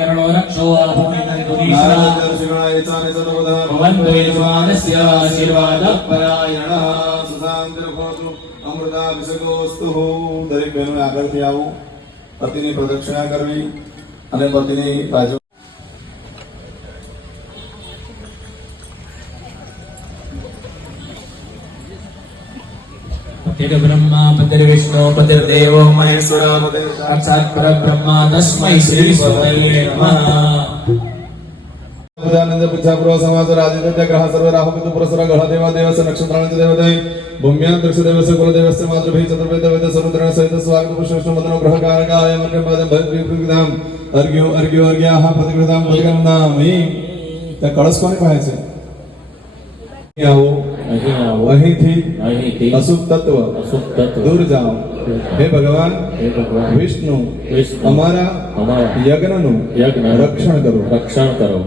करणो रक्षो भवन्तु यजमानस्य आशीर्वादपरायणः सुशांतिर्भवतु अमृताभिषेकोस्तु दरेक बહેનોએ આગળથી આવો પતિની પ્રદક્ષિણા કરવી અને પતિની બાજુ ब्रह्मा पतिर्विष्णु पतिर्देवो महेश्वर साक्षात् परब्रह्मा तस्मै श्री विष्णुवे नमः। गजानंद पिछापुरो समाचार आदित्य ग्रह सर्व राहु केतु पुरस्सर ग्रह देवा देवस्य नक्षत्राणि देवते भूम्यां दक्षदेवस्य कुलदेवस्य मातृभि चतुर्वेद वेद सर्वत्र सहित स्वागत पुष्पष्ट मदनो ग्रह कारकाय मन्यं पादं भद्रिकृतां अर्घ्यो अर्घ्यो अर्घ्याः प्रतिकृतां प्रतिगमनामि। त्या कळस कोणी पाहायचे અહીંથી અશુભ તત્વ દૂર જાઓ। હે ભગવાન વિષ્ણુ અમારા યજ્ઞનું રક્ષણ કરો।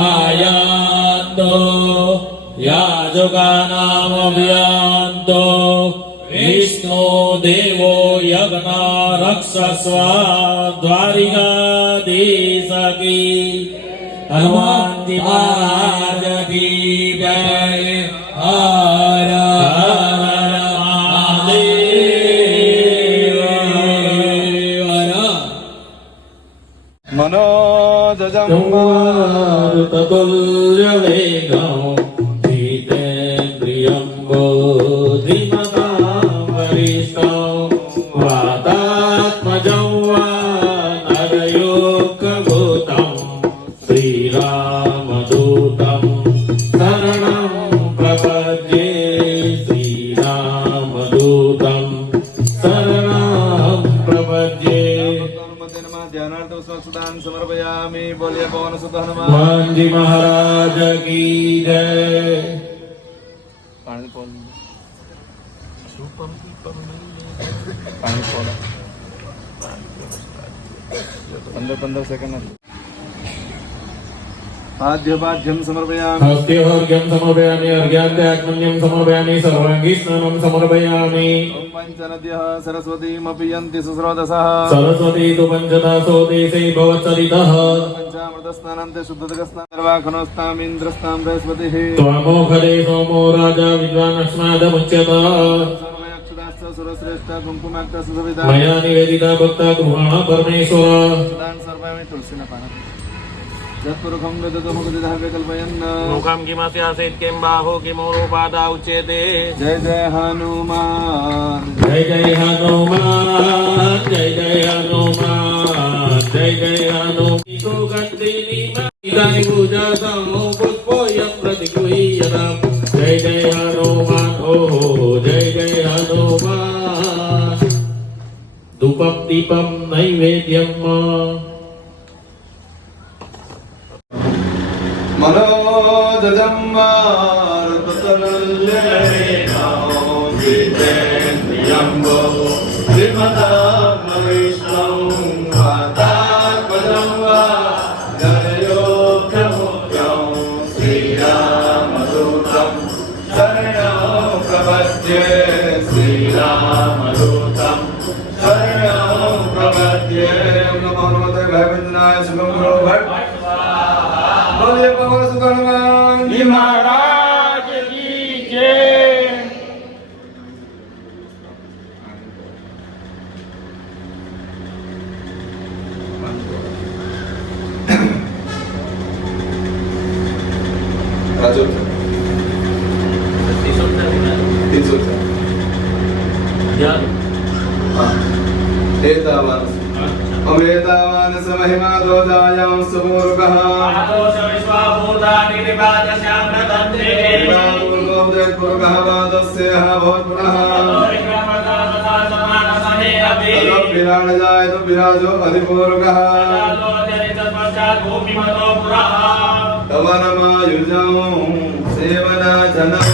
आयान्तो याजकानामभियान्तो विष्णु देवो यज्ञ रक्षस्व द्वारिकाधीशकी हनुमान जी महाराज की जय। हर हर महादेव। मनोजं मारुततुल्य वेगं जितेन्द्रियं बुद्धिमतां वरिष्ठं वातात्मजं वानरयोगभूतं श्रीरामदूतं शरणं प्रपद्ये। श्रीरामदूतं शरणं प्रपद्ये। ध्यानार्थं समर्पयामि। बोलिए पवन सुत हनुमान जी महाराज की जय। पंद्रह सेकंड आद्यपाद्यं समर्पयामि। हस्तेऽर्घ्यं समर्पयामि। अर्घ्यान्त्यात्मन्यं समर्पयामि। सर्वाङ्गी स्नानं समर्पयामि। ॐ पञ्चनद्यः सरस्वतीमपि यन्ति सुस्रोतसः। सरस्वती तु पञ्चदासो देशे भवत्सरितः। पञ्चामृतस्नानं शुद्धोदकस्नानं सर्वाखनोस्तामिन्द्रस्तां बृहस्पतिः। त्वामोखदे सोमो राजा विद्वान् अस्मादमुच्यतः। सर्वयक्षदाश्च सुरश्रेष्ठ कुङ्कुमाक्तः सुसविता मया निवेदिता भक्ता गृहाण परमेश्वर। सर्वाणि तुलसीना पानं जत्पुरुखं ददतु मुखदिधाव्य कल्पयन्। मुखं किमस्यासीत् किं बाहु किमोरुपादा उच्यते। जय जय हनुमान जय जय हनुमान जय जय हनुमान जय जय हनुमान। सुगन्धिनी इदानीं पूजा समो पुष्पोऽयं प्रतिगृह्यताम्। जय जय हनुमान ओ जय जय हनुमान। धूपं दीपं नैवेद्यम्। मनोजं मारुततुल्यवेगं जितेन्द्रियं बुद्धिमतां वरिष्ठं वातात्मजं वानरयोगभूतं श्रीरामदूतं शरणं प्रपद्ये। श्रीरामदूतं शरणं प्रपद्ये। नमो नमस्ते भैरवनाय शुभं करो भट्ट। बोलिए पवन सुत हनुमान जी महाराज की जय। राजू अमेतावान समहिमा दोजायां सुमूर्खः आदोष विश्वाभूतानि निपातस्यामृतन्ते पूर्वोदयपूर्वकः वादस्यः भवत्पुनः विराजो विराजो अधिपूर्वकः तवनमायुजं सेवना जनौ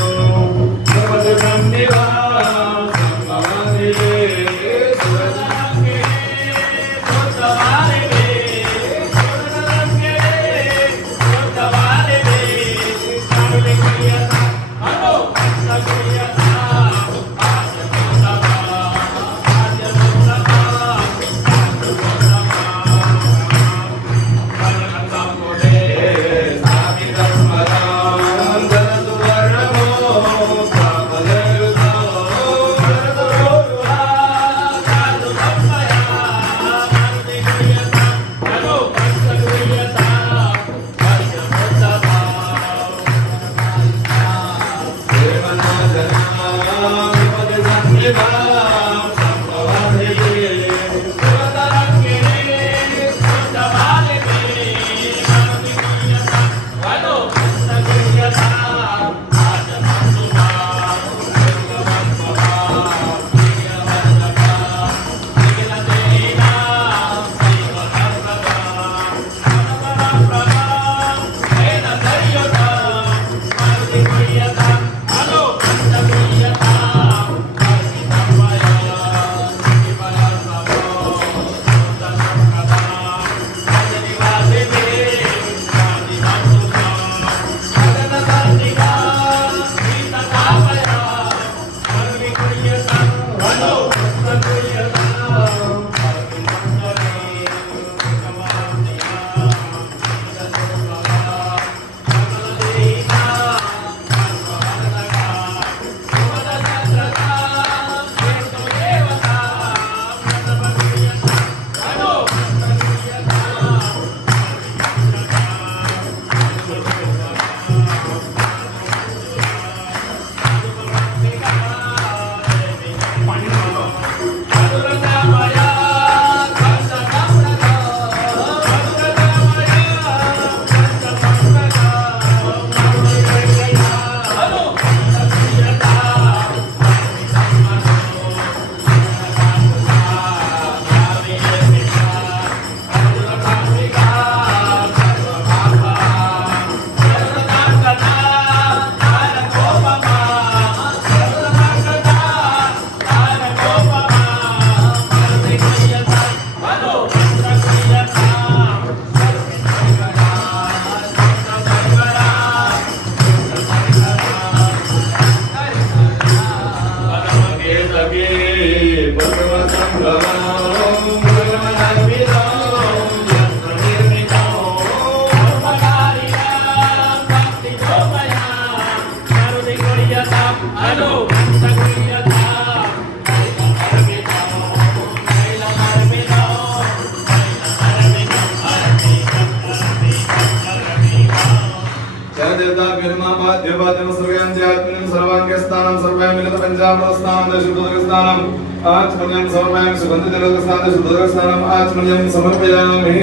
आत्मन्यं समर्पयामि सुगन्धिजलस्नानं शुद्धजलस्नानं आत्मन्यं समर्पयामि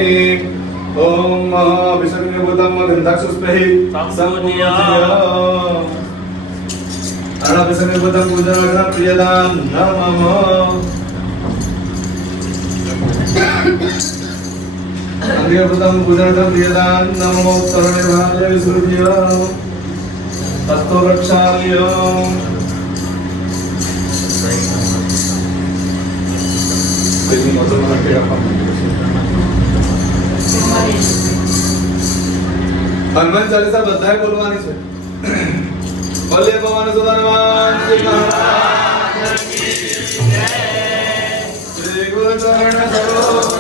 ओम विष्णुभूतं गन्धाक्षुस्महि संपूज्य अनाभिषेकभूतं पूजनार्थं प्रियदां नमः अंगभूतं पूजनार्थं प्रियदां नमो तरणिर्भाय विसृज्य तत्तो रक्षाय हनुमान चालीसा बधाए बोलवानी છે ભલે ભગવાન સુદાનવાન જી મહારાજ की जय श्री गुरु चरण सरोज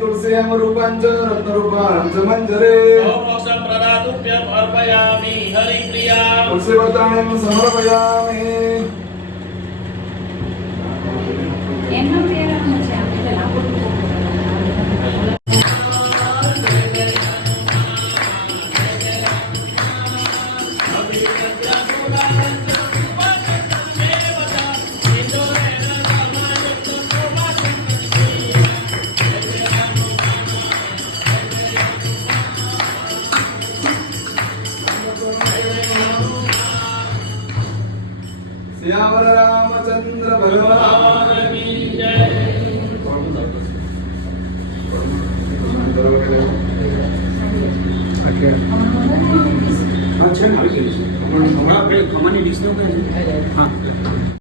तुलसीयं रूपञ्च रत्नरूपाञ्च मञ्जरे अर्पयामि हरिप्रिया तुलसीवताणिं समर्पयामि सियावर रामचंद्र भगवान की जय।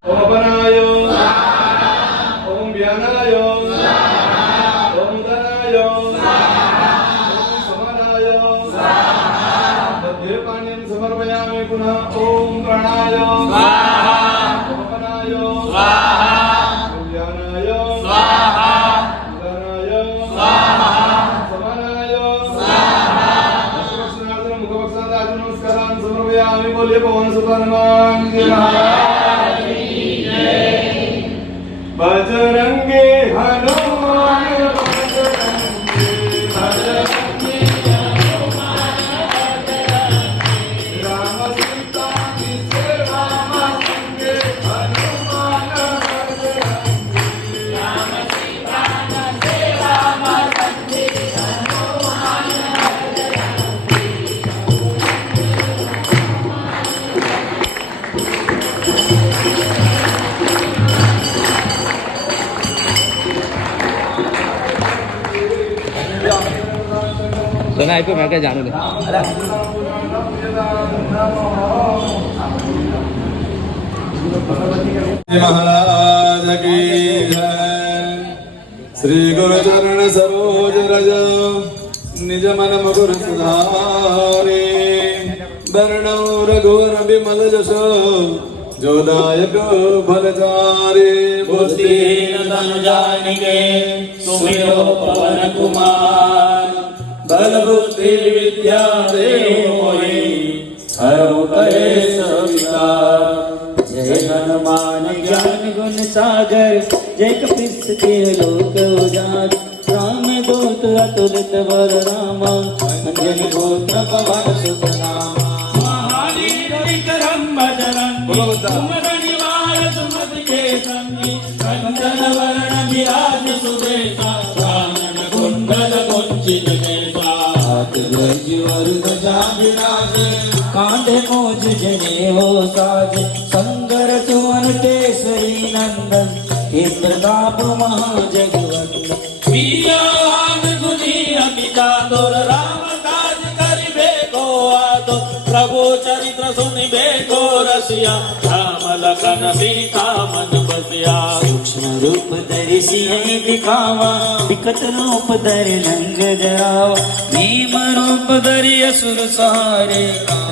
ओम अपनाय ओम व्यानाय ओम धनाय ओम समानाय मध्ये पाणिं समर्पयामि पुनः ओम प्राणाय बोलिए पवन सुत हनुमान जी महाराज की जय। बजरंगी हनुमान बजरंगी राम सीता की सेवा में संगे हनुमान राम सीता की सेवा में संगे हनुमान सुना है मैं क्या जानू नहीं महाराज की जय। श्री गुरु चरण सरोज रज निज मन मुकुर सुधारे वर्णौ रघुवर विमल जश जोदायक फलचारे बुद्धिहीन तनु जानिके सुमिरो पवन कुमार बल बुद्धि विद्या देहु मोहि हरहु कलेश विकार। जय हनुमान ज्ञान गुण सागर जय कपीस के लोक उजागर। राम दूत अतुलित बलराम अंजनी पुत्र पवन सुत नाम महावीर विक्रम बजरंगी सुमन निवार सुमति के संगी कंचन वरण विराज सुबेसा कानन कुंडल कुंचित केसा हाथ गज वरद विराजे कांधे मोज जनेऊ साजे संगर सुवन केसरी नंदन हे प्रताप महाजगवंदन वीरान गुनी अमिता तोर राम काज करिबे को आतो प्रभु चरित्र सुनिबे को रसिया राम लखन सीता मन बसिया सूक्ष्म रूप धरि सिंह दिखावा विकट रूप धरि नंग जरावा भीम रूप धरि असुर सहारे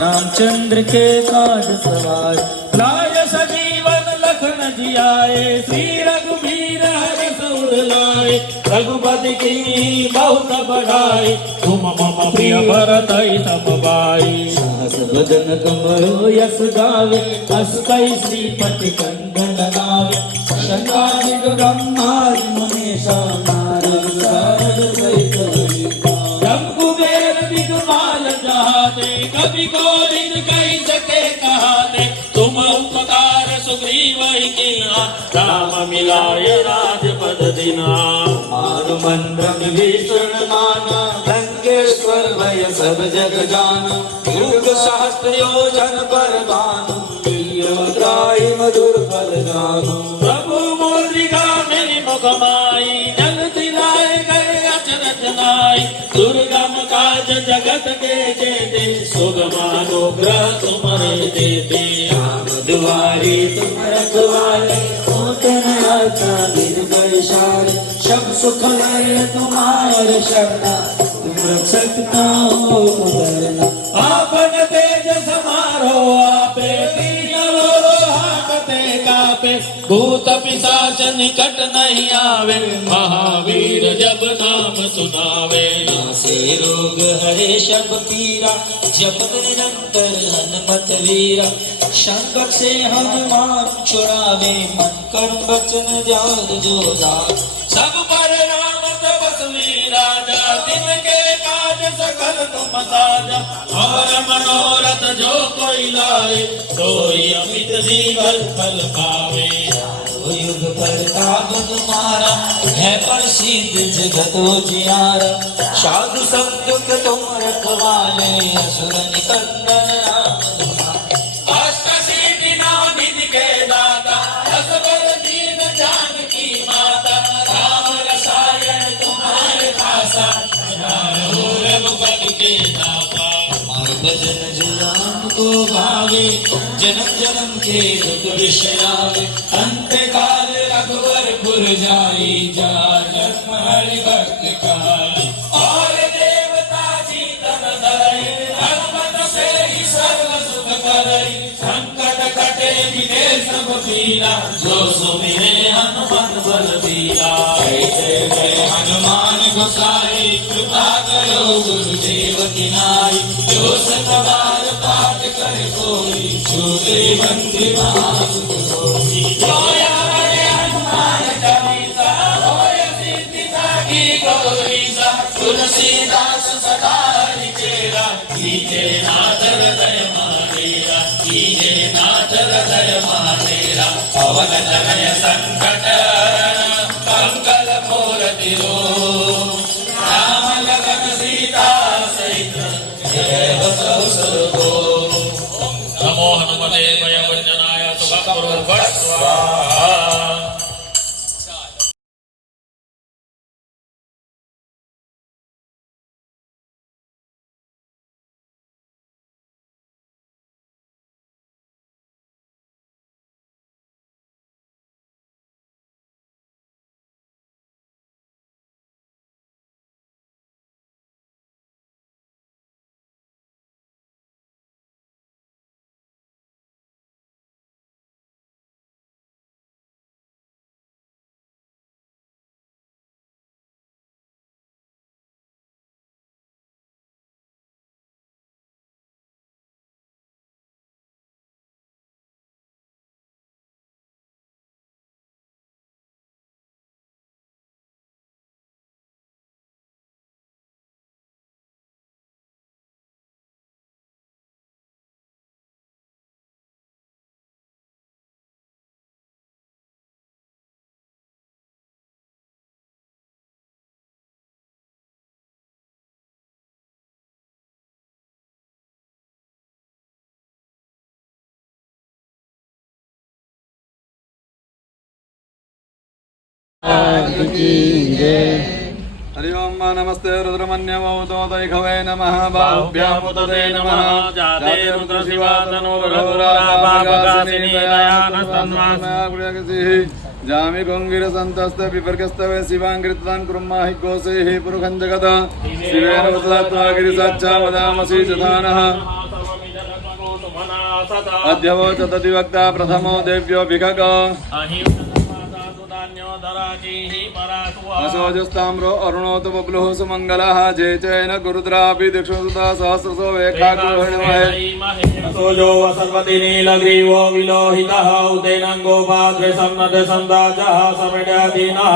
रामचंद्र के काज सवार लाय सजीवन लखन जियाए श्री रघुवीर हरि सुर लाए रघुपति की बहुत बढ़ाई तुम मम प्रिय भरत तम भाई सहस बदन कमलो यस गावे अस कई श्रीपति कंदन गावे शंकादिक ब्रह्मादि महेशा नारद सारद सहित जब कुबेर दिगपाल जहाते कवि कोविद कही सके कहाते तुम उपकार सुग्रीव किया राम मिलाय राजपद दिना मारु मंत्र विभीषण माना लंकेश्वर भय सब जग जाना युग सहस्त्र योजन पर भानु त्राहि मधुर फल जानो प्रभु मुद्रिका मेरी मुख माई जल दिलाए गए अचरज नाई दुर्गम काज जगत के जेते सुगमानुग्रह तुम्हारे देते दुआरी तुम रखवाले होतन आचा निर्भयशाली सब सुख लय तुम्हारे शरणा तुम रक्षकता हो उदरना आपन तेज समारो आपे तीनों हाकते कापे भूत पिशाच निकट नहीं आवे महावीर जब नाम सुनावे नासे रोग हरे शब पीरा जपत निरंतर हनुमत वीरा संकट से हनुमान छुड़ावे मन कर्म वचन ध्यान जो सब पर राम तपस्वी राजा तिनके काज सकल तुम साजा और मनोरथ जो कोई लाए सोई अमित जीवन फल पावे युग प्रताप तुम्हारा है प्रसिद्ध जगत उजियारा साधु संत तुम रखवाले असुर निकंदन राम तुम्हारा अष्ट सिद्धि नौ निधि के दाता असबर दीन जानकी माता राम रसायन तुम्हारे पासा रघुपति के दाता भजन जुलाम को भावे जन्म जन्म के दुख विषयावे अंत काल रघुवरपुर जाई जा जन्म हरि भक्त कहाई और देवता जी तन धरई हनुमत से ही सर्व सुख करई संकट कटे मिटे सब पीरा जो सुमिरे हनुमत बलबीरा जय जय हनुमान गोसाई कृपा करो गुरुदेव की नाई जो सतबार पाठ करे कोई छूटे बंदी महासुख होई जोया हरे हनुमान चालीसा होय सिद्धि साखी गौरीसा तुलसीदास सदा हरि चेरा कीजे नाथ हृदय मानेरा कीजे नाथ हृदय मानेरा पवन तनय संकट मंगल मूर्ति राम लखन सीता सहित नमो हनुमते भयवंजनाय सुखं स्वाहा। हरि ओम नमस्ते रुद्रमन्यमौतो दैखवे नमः बाहुभ्यामुदते नमः जाते रुद्रशिवा तनोरघोराभागकासिनी दयानस्तन्वास जामि गोंगिर संतस्ते विपर्कस्तवे शिवांकृतान् कुर्माहि गोसेहि पुरुखं जगत शिवेन वदत्वा गिरिसच्चा वदामसि जधानः अद्यवोचत दिवक्ता प्रथमो देव्यो भिगग असोजस्ताम्रो अरुणोत बब्लुः सुमङ्गलः जय चैन गुरुद्रापि दिक्षुसुता सहस्रसो वेखाग्रहणमहे सोजो सर्वति नीलग्रीवो विलोहितः उदयनङ्गोपाद्रे सन्नते सन्दाजः समिडदीनः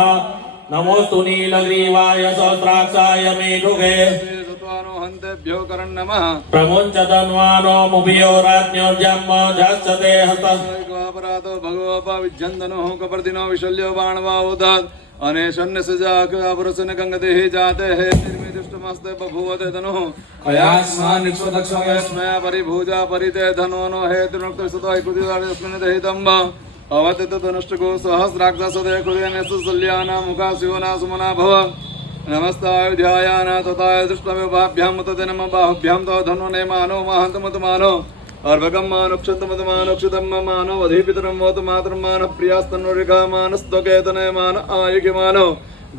नमोस्तु नीलग्रीवाय सहस्राक्षाय मेघुगे हन्तेभ्यो करन्नमः प्रमुञ्चतन्वानो मुभियो राज्ञोर्जन्म झस्सते हस्तः अपराधो भगवपा विज्जन्दनुः कपर्दिनो विशल्यो बाणवाउदात् अनेशन्यसजापुरसन गङ्गतिः जाते हे निर्मिदुष्टमस्ते बभूवते धनुः अयास्मान् निक्षुदक्षमयस्मया परिभूजा परिते धनोनो हे त्रिनुक्तसुतो कुदिदास्मिन् दहितम्ब अवतित धनुष्टको सहस्राक्षसदे कुदेनसुसल्याना मुखा शिवना सुमना भव नमस्तायुध्यायान तथाय दृष्टव्योभाभ्यां तते नमः बाहुभ्यां तव धनो ने मानो महन्तमत मानो अर्भगं मानुक्षतमत मानुक्षतं मानो वधिपितरं वोत मातरं मानः प्रियास्तन्वरिका मानस्तकेतने मान आयुक्य मानो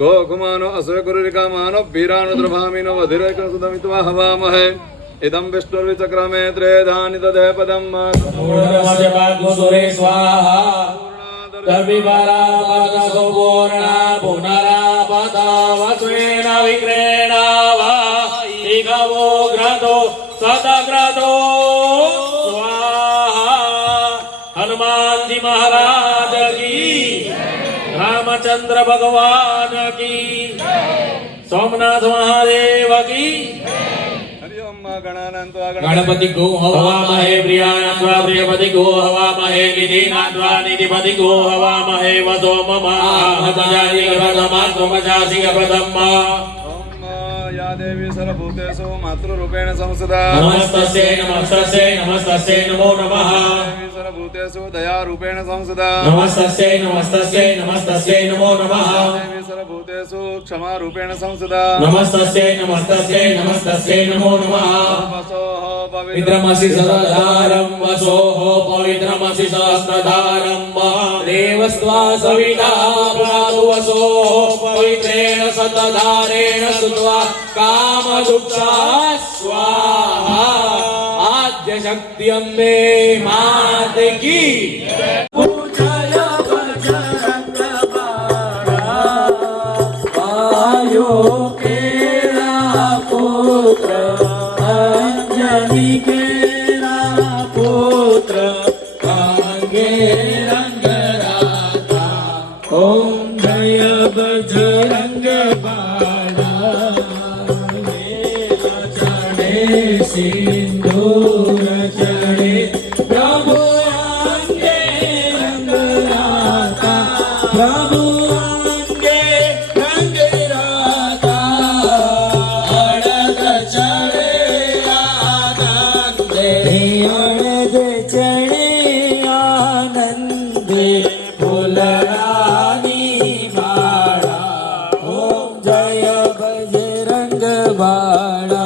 गोकुमानो असुरकुरिका मानो वीरानुद्रभामिनो वधिरैकसुतमित्वा हवामहे इदं विष्णुर्विचक्रमे त्रेधानि तदे पदं पूर्णमजपाग्सुरे स्वाहा तर्विपरापदसुपूर्णा पुनरापदावस्वेन विक्रेणा वा इघवो ग्रतो सदग्रतो स्वाहा हनुमान जी महाराज की रामचंद्र भगवान की सोमनाथ महादेव की गणपति गो हवामहे प्रियानंद्वा प्रियपति गो हवामहे निधिनाद्वा निधिपति गो हवामहे वसो मम महतजानि प्रथमात्मजासि प्रथमा या देवी सर्वभूतेषु मातृरूपेण संस्थिता नमस्तस्यै नमस्तस्यै नमस्तस्यै नमो नमः देवी सर्वभूतेषु दयारूपेण संस्थिता नमस्तस्यै नमस्तस्यै नमस्तस्यै नमो नमः देवी सर्वभूतेषु क्षमारूपेण संस्थिता नमस्तस्यै नमस्तस्यै नमस्तस्यै नमो नमः वसोः पवित्रमसि सदाधारं वसोः पवित्रमसि सहस्रधारं देवस्त्वा सविता भ्रातु वसोः पवित्रेण सतधारेण सुत्वा कामदुःखा स्वाहा आद्य शक्ति अम्बे मात की सिंदूर चढ़े प्रभु अंगे रंगराता प्रभु अंगे रंगराता अड़ग चढ़े आनंदे अड़ग चढ़े आनंदे फुलरानी बाड़ा ओम जय बजरंग बाड़ा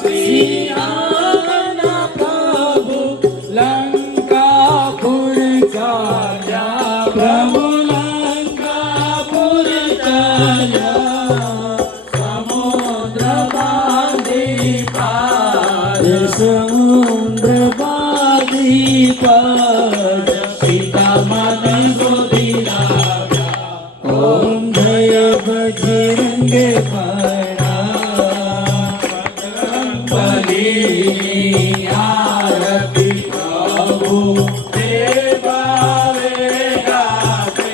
श्रीराम प्रभु लंकापुर चला प्रभु लंकापुर चला समुद्र बांधी पार समुद्र बांधी पार सीता मन गोदी लागा ओम जय बजरंग बाड़ा आरती प्रभु देवावे गाते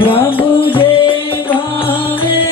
प्रभु देवावे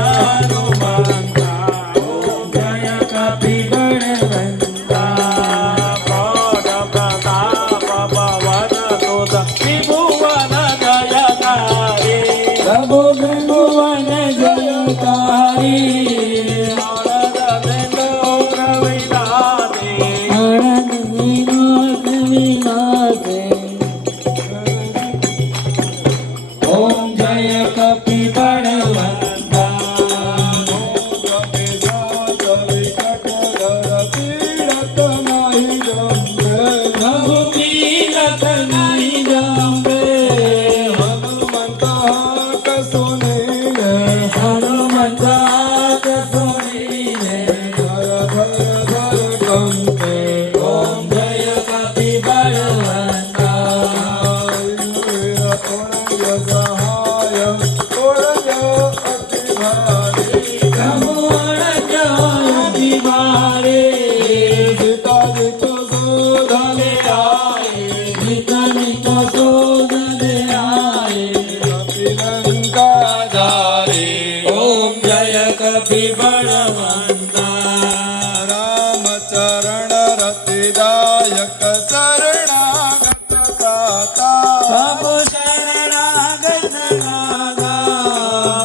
हनुमंता ओम जय कपि बलवंता प्रौढ प्रताप पवन सुत त्रिभुवन जयकारी प्रभु भुवन जयकारी आनंद विनाश विनाशे ओम जय कपि बलवंता प्रभु पीड़त नहीं जम्बे हनुमंता कसुनीले ओम जय कपि बलवंता प्रभु अति भारे जितनि को शोध दे आए ओम जय कपि बलवंता रामचरण रतिदायक शरणागत दाता प्रभु शरणागत नागा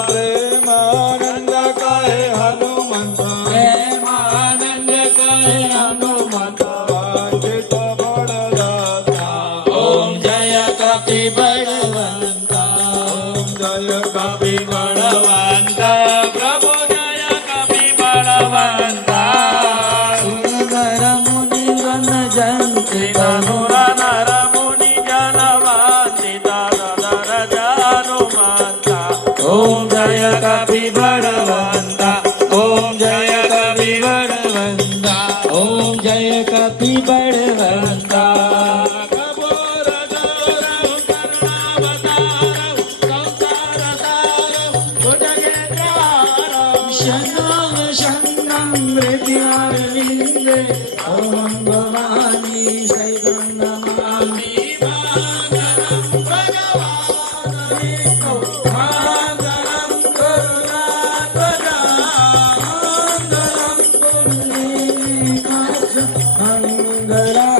प्रेमानंद कहे हनुमंत प्रेमानंद कहे हनुमंत वांछित बड़दाता ओम जय कपि बलवंता ओम जय कपि बलवंता प्रभु जय कपि बलवंता सुंदर मुनि वन जंति धनुर नर मुनि जनवंदिता ददर हनुमंता ओम जय कपि बलवंता ओम जय कपि बलवंता ओम जय कपि बलवंता शरणं शरणं मृत्यार्विन्दे ओम भवानी शैलं नमामि मातरं करुणात्मजा मङ्गलं पुण्डरीकाक्ष मङ्गला